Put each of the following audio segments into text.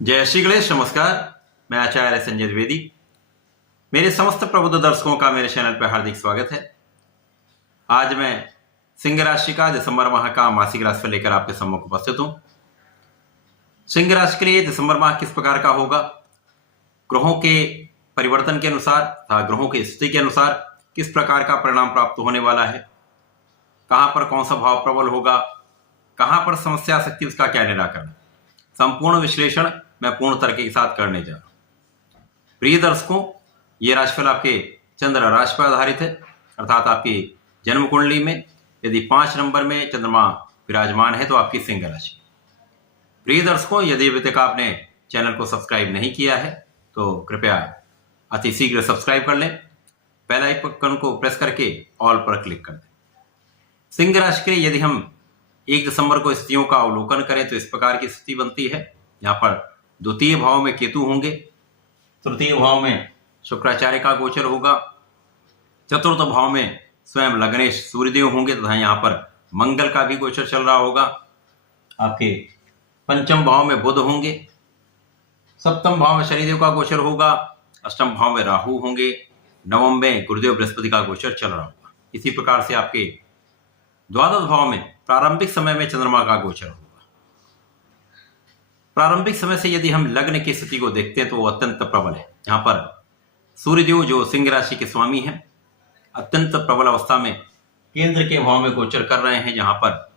जय श्री गणेश। नमस्कार, मैं आचार्य संजय द्विवेदी। मेरे समस्त प्रबुद्ध दर्शकों का मेरे चैनल पर हार्दिक स्वागत है। आज मैं सिंह राशि का दिसंबर माह का मासिक राशिफल लेकर आपके सम्मुख उपस्थित हूं। सिंह राशि के लिए दिसंबर माह किस प्रकार का होगा, ग्रहों के परिवर्तन के अनुसार तथा ग्रहों की स्थिति के अनुसार किस प्रकार का परिणाम प्राप्त होने वाला है, कहां पर कौन सा भाव प्रबल होगा, कहां पर समस्या आ सकती है, उसका क्या निराकरण, संपूर्ण विश्लेषण मैं पूर्ण तर्क के साथ करने जा रहा हूं। प्रिय दर्शकों, ये राशिफल आपके चंद्र राशि पर आधारित है, अर्थात आपकी जन्म कुंडली में यदि 5 नंबर में चंद्रमा विराजमान है तो आपकी सिंह राशि। प्रिय दर्शकों, यदि अभी तक आपने चैनल को सब्सक्राइब नहीं किया है तो कृपया अति शीघ्र सब्सक्राइब कर लें, बेल आइकन को प्रेस करके ऑल पर क्लिक कर दें। सिंह राशि के लिए यदि हम 1 दिसंबर को स्थितियों का अवलोकन करें तो इस प्रकार की स्थिति बनती है। यहाँ पर द्वितीय भाव में केतु होंगे, तृतीय भाव में शुक्राचार्य का गोचर होगा, चतुर्थ भाव में स्वयं लग्नेश सूर्यदेव होंगे तथा यहाँ पर मंगल का भी गोचर चल रहा होगा। आपके पंचम भाव में बुध होंगे, सप्तम भाव में शनिदेव का गोचर होगा, अष्टम भाव में राहु होंगे, नवम में गुरुदेव बृहस्पति का गोचर चल रहा होगा। इसी प्रकार से आपके द्वादश भाव में प्रारंभिक समय में चंद्रमा का गोचर होगा। प्रारंभिक समय से यदि हम लग्न की स्थिति को देखते हैं तो वो अत्यंत प्रबल है। यहाँ पर सूर्यदेव जो सिंह राशि के स्वामी हैं, अत्यंत प्रबल अवस्था में केंद्र के भाव में गोचर कर रहे हैं, जहां पर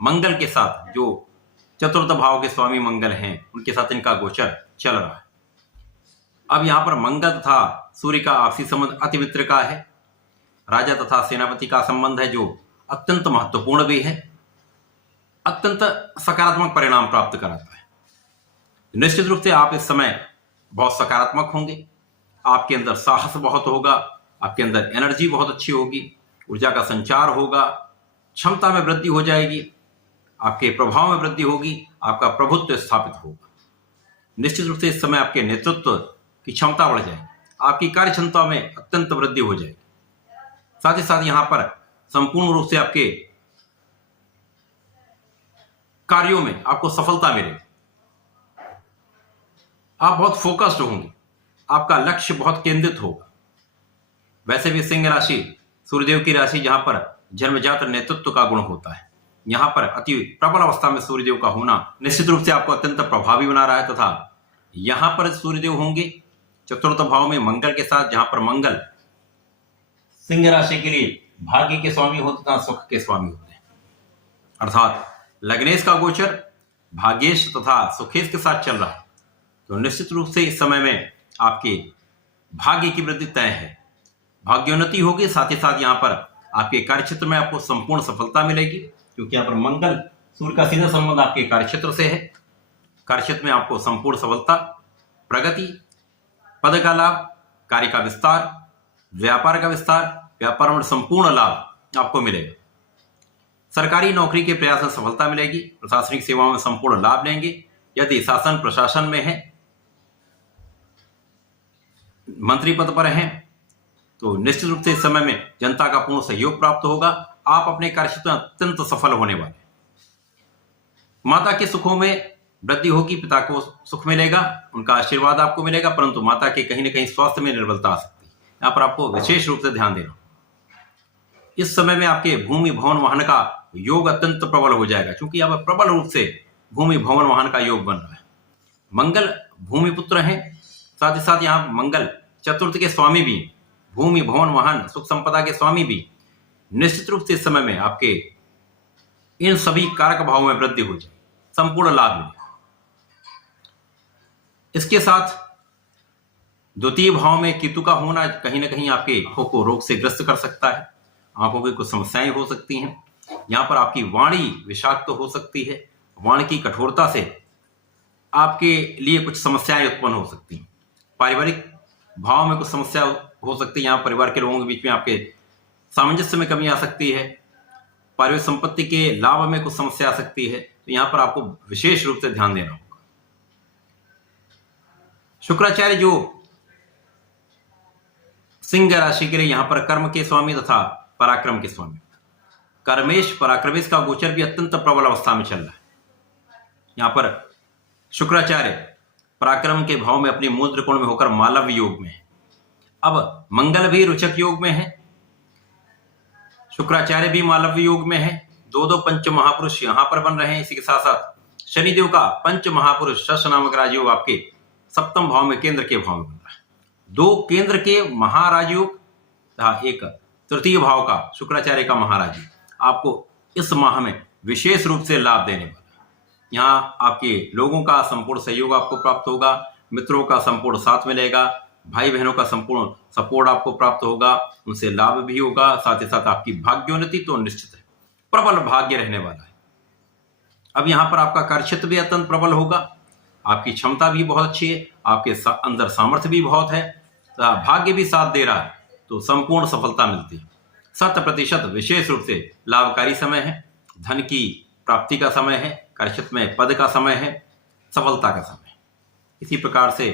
मंगल के साथ जो चतुर्थ भाव के स्वामी मंगल हैं उनके साथ इनका गोचर चल रहा है। अब यहाँ पर मंगल तथा सूर्य का आपसी संबंध अति मित्र का है, राजा तथा सेनापति का संबंध है, जो अत्यंत महत्वपूर्ण भी है, अत्यंत सकारात्मक परिणाम प्राप्त कराता है। निश्चित रूप से आप इस समय बहुत सकारात्मक होंगे, आपके अंदर साहस बहुत होगा, आपके अंदर एनर्जी बहुत अच्छी होगी, ऊर्जा का संचार होगा, क्षमता में वृद्धि हो जाएगी, आपके प्रभाव में वृद्धि होगी, आपका प्रभुत्व स्थापित होगा। निश्चित रूप से इस समय आपके नेतृत्व की क्षमता बढ़ जाएगी, आपकी कार्य क्षमता में अत्यंत वृद्धि हो जाएगी। साथ ही साथ यहाँ पर संपूर्ण रूप से आपके कार्यों में आपको सफलता मिलेगी। आप बहुत फोकस्ड होंगे, आपका लक्ष्य बहुत केंद्रित होगा। वैसे भी सिंह राशि सूर्यदेव की राशि, जहां पर जन्मजात नेतृत्व का गुण होता है, यहां पर अति प्रबल अवस्था में सूर्यदेव का होना निश्चित रूप से आपको अत्यंत प्रभावी बना रहा है। तथा यहां पर सूर्यदेव होंगे चतुर्थ भाव में मंगल के साथ, जहां पर मंगल सिंह राशि के लिए भाग्य के स्वामी होते हैं, सुख के स्वामी होते हैं। अर्थात लग्नेश का गोचर भाग्येश तथा सुखेश के साथ चल रहा है, तो निश्चित रूप से इस समय में आपके भाग्य की वृद्धि तय है, भाग्योन्नति होगी। साथ ही साथ यहाँ पर आपके कार्यक्षेत्र में आपको संपूर्ण सफलता मिलेगी, क्योंकि यहाँ पर मंगल सूर्य का सीधा संबंध आपके कार्यक्षेत्र से है। कार्यक्षेत्र में आपको संपूर्ण सफलता, प्रगति, पद का लाभ, कार्य का विस्तार, व्यापार का विस्तार, व्यापार में संपूर्ण लाभ आपको मिलेगा। सरकारी नौकरी के प्रयास में सफलता मिलेगी, प्रशासनिक सेवाओं में संपूर्ण लाभ लेंगे। यदि शासन प्रशासन में है, मंत्री पद पर हैं, तो निश्चित रूप से इस समय में जनता का पूर्ण सहयोग प्राप्त होगा। आप अपने कार्यक्षेत्र में अत्यंत सफल होने वाले। माता के सुखों में वृद्धि होगी, पिता को सुख मिलेगा, उनका आशीर्वाद आपको मिलेगा, परंतु माता के कहीं ना कहीं स्वास्थ्य में निर्बलता आ सकती है। यहाँ पर आपको विशेष रूप से ध्यान देना। इस समय में आपके भूमि भवन वाहन का योग अत्यंत प्रबल हो जाएगा, क्योंकि यहाँ पर प्रबल रूप से भूमि भवन वाहन का योग बन रहा है। मंगल भूमि पुत्र हैं, साथ ही साथ यहाँ मंगल चतुर्थ के स्वामी भी, भूमि भवन वाहन सुख संपदा के स्वामी भी। निश्चित रूप से इस समय में आपके इन सभी कारक भावों में वृद्धि हो जाए, संपूर्ण लाभ मिले। इसके साथ द्वितीय भाव में केतु का होना कहीं ना कहीं आपके आंखों को रोग से ग्रस्त कर सकता है, आंखों की कुछ समस्याएं हो सकती हैं। यहाँ पर आपकी वाणी विषाक्त तो हो सकती है, वाणी की कठोरता से आपके लिए कुछ समस्याएं उत्पन्न हो सकती हैं। पारिवारिक भाव में कुछ समस्या हो सकती है, यहाँ परिवार के लोगों के बीच में आपके सामंजस्य में कमी आ सकती है, पारिवारिक संपत्ति के लाभ में कुछ समस्या आ सकती है, तो यहाँ पर आपको विशेष रूप से ध्यान देना होगा। शुक्राचार्य जो सिंह राशि के लिए यहाँ पर कर्म के स्वामी तथा पराक्रम के स्वामी, कर्मेश पराक्रमेश का गोचर भी अत्यंत प्रबल अवस्था में चल रहा है। यहाँ पर शुक्राचार्य पराक्रम के भाव में अपनी मूल त्रिकोण में होकर मालव्य योग में है। अब मंगल भी रुचक योग में है, शुक्राचार्य भी मालव्य योग में है, दो पंच महापुरुष यहां पर बन रहे हैं। इसी के साथ साथ शनिदेव का पंच महापुरुष शश नामक राजयोग आपके सप्तम भाव में केंद्र के भाव में बन रहा है। दो केंद्र के महाराजयोग तथा एक तृतीय भाव का शुक्राचार्य का महाराज आपको इस माह में विशेष रूप से लाभ देने वाला है। यहाँ आपके लोगों का संपूर्ण सहयोग आपको प्राप्त होगा, मित्रों का संपूर्ण साथ मिलेगा, भाई बहनों का संपूर्ण सपोर्ट आपको प्राप्त होगा, उनसे लाभ भी होगा। साथ ही साथ आपकी भाग्योन्नति तो निश्चित है, प्रबल भाग्य रहने वाला है। अब यहाँ पर आपका कार्यक्षेत्र भी अत्यंत प्रबल होगा, आपकी क्षमता भी बहुत अच्छी है, आपके अंदर सामर्थ्य भी बहुत है, भाग्य भी साथ दे रहा है, तो संपूर्ण सफलता मिलती है। 100% विशेष रूप से लाभकारी समय है, धन की प्राप्ति का समय है, कार्यक्षेत्र में पद का समय है, सफलता का समय है। इसी प्रकार से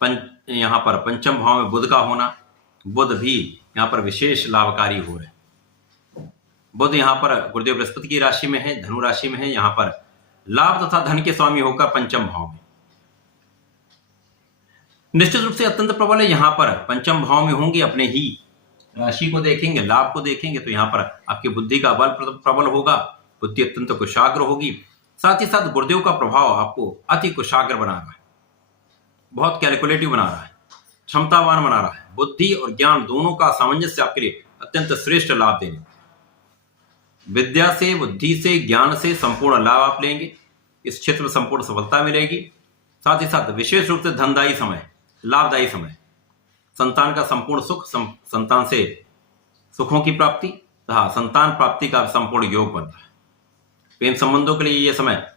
यहाँ पर पंचम भाव में बुध का होना, बुध भी यहाँ पर विशेष लाभकारी हो रहे हैं। बुध यहाँ पर गुरुदेव बृहस्पति की राशि में है, धनु राशि में है, यहाँ पर लाभ तथा धन के स्वामी होकर पंचम भाव में निश्चित रूप से अत्यंत प्रबल है। यहाँ पर पंचम भाव में होंगे, अपने ही राशि को देखेंगे, लाभ को देखेंगे, तो यहाँ पर आपकी बुद्धि का बल प्रबल होगा, बुद्धि अत्यंत कुशाग्र होगी। साथ ही साथ गुरुदेव का प्रभाव आपको अति कुशाग्र बना रहा है, बहुत कैलकुलेटिव बना रहा है, क्षमतावान बना रहा है। बुद्धि और ज्ञान दोनों का सामंजस्य आपके लिए अत्यंत श्रेष्ठ लाभ देने, विद्या से, बुद्धि से, ज्ञान से संपूर्ण लाभ आप लेंगे। इस क्षेत्र में संपूर्ण सफलता मिलेगी। साथ ही साथ विशेष रूप से धनदायी समय, लाभदायी समय, संतान का संपूर्ण सुख, संतान से सुखों की प्राप्ति तथा संतान प्राप्ति का संपूर्ण योग बन रहा है। प्रेम संबंधों के लिए यह समय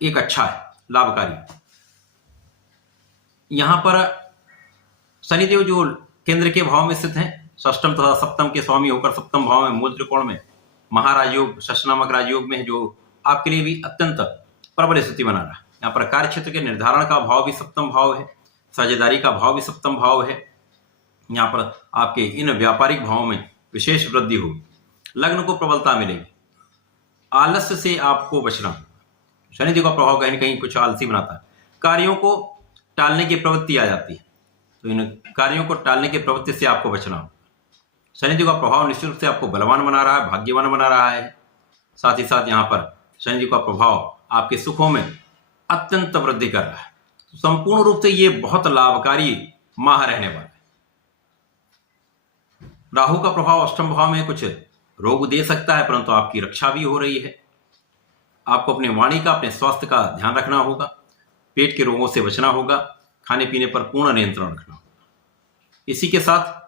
एक अच्छा है, लाभकारी। यहां पर शनिदेव जो केंद्र के भाव में स्थित हैं, षष्टम तथा सप्तम के स्वामी होकर सप्तम भाव में मूल त्रिकोण में महाराजयोग शश नामक राजयोग में है, जो आपके लिए भी अत्यंत प्रबल स्थिति बना रहा है। यहाँ पर कार्य क्षेत्र के निर्धारण का भाव भी सप्तम भाव है, साझेदारी का भाव भी सप्तम भाव है। यहाँ पर आपके इन व्यापारिक भावों में विशेष वृद्धि होगी, लग्न को प्रबलता मिलेगी, आलस्य से आपको बचना। शनिदेव का प्रभाव कहीं न कहीं कुछ आलसी बनाता है, कार्यों को टालने की प्रवृत्ति आ जाती है, तो इन कार्यों को टालने की प्रवृत्ति से आपको बचना होगा। शनिदेव का प्रभाव निश्चित रूप से आपको बलवान बना रहा है, भाग्यवान बना रहा है। साथ ही साथ यहाँ पर शनिदेव का प्रभाव आपके सुखों में अत्यंत वृद्धि कर रहा है। तो संपूर्ण रूप से ये बहुत लाभकारी माह रहने वाला है। राहु का प्रभाव अष्टम भाव में कुछ रोग दे सकता है, परंतु आपकी रक्षा भी हो रही है। आपको अपने वाणी का, अपने स्वास्थ्य का ध्यान रखना होगा, पेट के रोगों से बचना होगा, खाने पीने पर पूर्ण नियंत्रण रखना होगा। इसी के साथ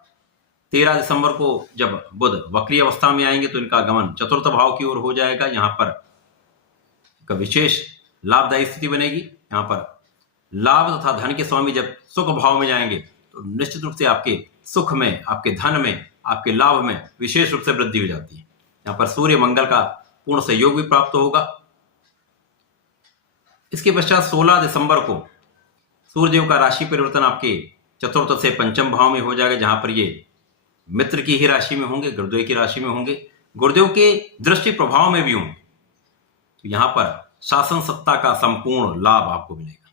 13 दिसंबर को जब बुध वक्री अवस्था में आएंगे तो इनका गमन चतुर्थ भाव की ओर हो जाएगा। यहाँ पर एक विशेष लाभदायी स्थिति बनेगी। यहाँ पर लाभ तथा धन के स्वामी जब सुख भाव में जाएंगे तो निश्चित रूप से आपके सुख में, आपके धन में, आपके लाभ में विशेष रूप से वृद्धि हो जाती है। यहाँ पर सूर्य मंगल का पूर्ण सहयोग भी प्राप्त होगा। इसके पश्चात 16 दिसंबर को सूर्यदेव का राशि परिवर्तन आपके चतुर्थ से पंचम भाव में हो जाएगा, जहां पर ये मित्र की ही राशि में होंगे, गुरुदेव की राशि में होंगे, गुरुदेव के दृष्टि प्रभाव में भी होंगे। तो यहां पर शासन सत्ता का संपूर्ण लाभ आपको मिलेगा।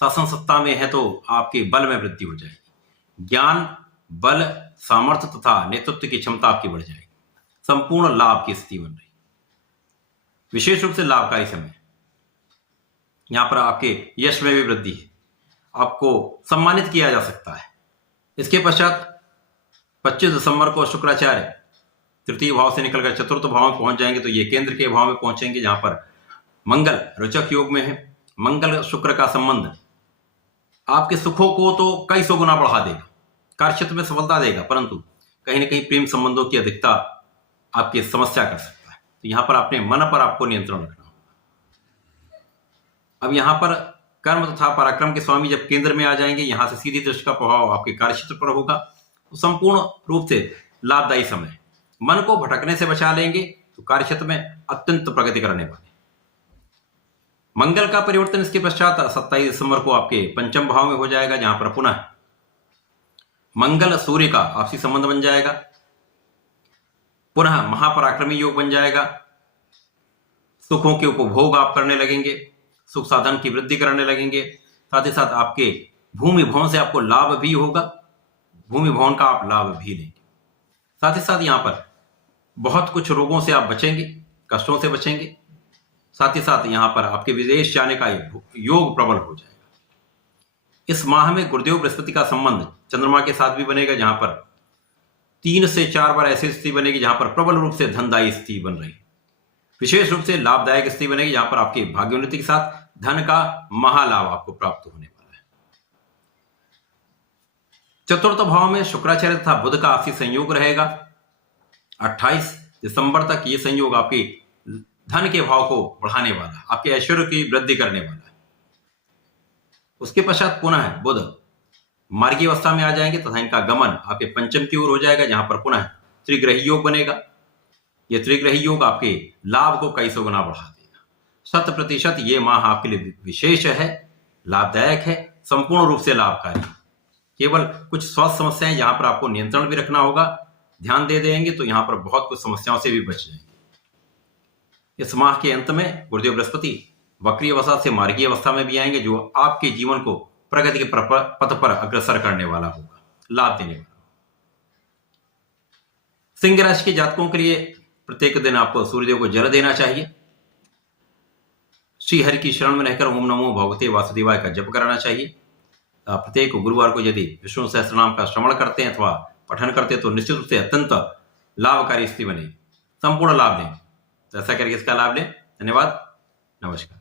शासन सत्ता में है तो आपके बल में वृद्धि हो जाएगी, ज्ञान, बल, सामर्थ्य तथा नेतृत्व की क्षमता आपकी बढ़ जाएगी। संपूर्ण लाभ की स्थिति बन रही, विशेष रूप से लाभकारी समय। यहां पर आपके यश में भी वृद्धि है, आपको सम्मानित किया जा सकता है। इसके पश्चात 25 दिसंबर को शुक्राचार्य तृतीय भाव से निकलकर चतुर्थ भाव में पहुंच जाएंगे, तो ये केंद्र के भाव में पहुंचेंगे, जहां पर मंगल रोचक योग में है। मंगल शुक्र का संबंध आपके सुखों को तो कई सौ गुना बढ़ा देगा, कार्यक्षेत्र में सफलता देगा, परंतु कहीं ना कहीं प्रेम संबंधों की अधिकता आपकी समस्या कर सकता है। तो यहां पर अपने मन पर आपको नियंत्रण रखना होगा। अब यहां पर कर्म तथा पराक्रम के स्वामी जब केंद्र में आ जाएंगे, यहां से सीधी दृष्टि का प्रभाव आपके कार्यक्षेत्र पर होगा। तो संपूर्ण रूप से लाभदायी समय, मन को भटकने से बचा लेंगे तो कार्यक्षेत्र में अत्यंत प्रगति करने वाले। मंगल का परिवर्तन इसके पश्चात 27 दिसंबर को आपके पंचम भाव में हो जाएगा, जहां पर पुनः मंगल सूर्य का आपसी संबंध बन जाएगा, पुनः महापराक्रमी योग बन जाएगा। सुखों के उपभोग आप करने लगेंगे, सुख साधन की वृद्धि करने लगेंगे, साथ ही साथ आपके भूमि भवन से आपको लाभ भी होगा, भूमि भवन का आप लाभ भी लेंगे। साथ ही साथ यहाँ पर बहुत कुछ रोगों से आप बचेंगे, कष्टों से बचेंगे। साथ ही साथ यहाँ पर आपके विदेश जाने का योग प्रबल हो जाएगा। इस माह में गुरुदेव बृहस्पति का संबंध चंद्रमा के साथ भी बनेगा, जहां पर 3 से 4 बार ऐसी स्थिति बनेगी जहां पर प्रबल रूप से धनदायी स्थिति बन रही है। विशेष रूप से लाभदायक स्थिति बनेगी जहां पर आपकी भाग्योन्नति के साथ धन का महालाभ आपको प्राप्त होने वाला है। चतुर्थ भाव में शुक्राचार्य तथा बुध का आपसी संयोग रहेगा। 28 दिसंबर तक ये संयोग आपके धन के भाव को बढ़ाने वाला है, आपके ऐश्वर्य की वृद्धि करने वाला है। उसके पश्चात पुनः बुध मार्गी अवस्था में आ जाएंगे तथा इनका गमन आपके पंचम की ओर हो जाएगा, जहां पर पुनः त्रिग्रही योग बनेगा। यह त्रिग्रही योग आपके लाभ को कई सौ गुना बढ़ा देगा। 100% ये माह आपके लिए विशेष है, लाभदायक है, संपूर्ण रूप से लाभकारी। केवल कुछ स्वास्थ्य समस्याएं जहां पर आपको नियंत्रण भी रखना होगा, ध्यान दे देंगे तो यहां पर बहुत कुछ समस्याओं से भी बच जाएंगे। इस माह के अंत में गुरुदेव बृहस्पति वक्री अवस्था से मार्गी अवस्था में भी आएंगे, जो आपके जीवन को प्रगति के पथ पर अग्रसर करने वाला होगा, लाभ देने वाला। सिंह राशि के जातकों के लिए प्रत्येक दिन आपको सूर्यदेव को जल देना चाहिए। श्री हरि की शरण में रहकर ओम नमो भगवते वासुदेवाय का जप कराना चाहिए। प्रत्येक गुरुवार को यदि विष्णु सहस्त्रनाम का श्रवण करते हैं अथवा पठन करते हैं तो निश्चित रूप से अत्यंत लाभकारी स्थिति बनेगी, संपूर्ण लाभ लें। तो ऐसा करके इसका लाभ लें। धन्यवाद, नमस्कार।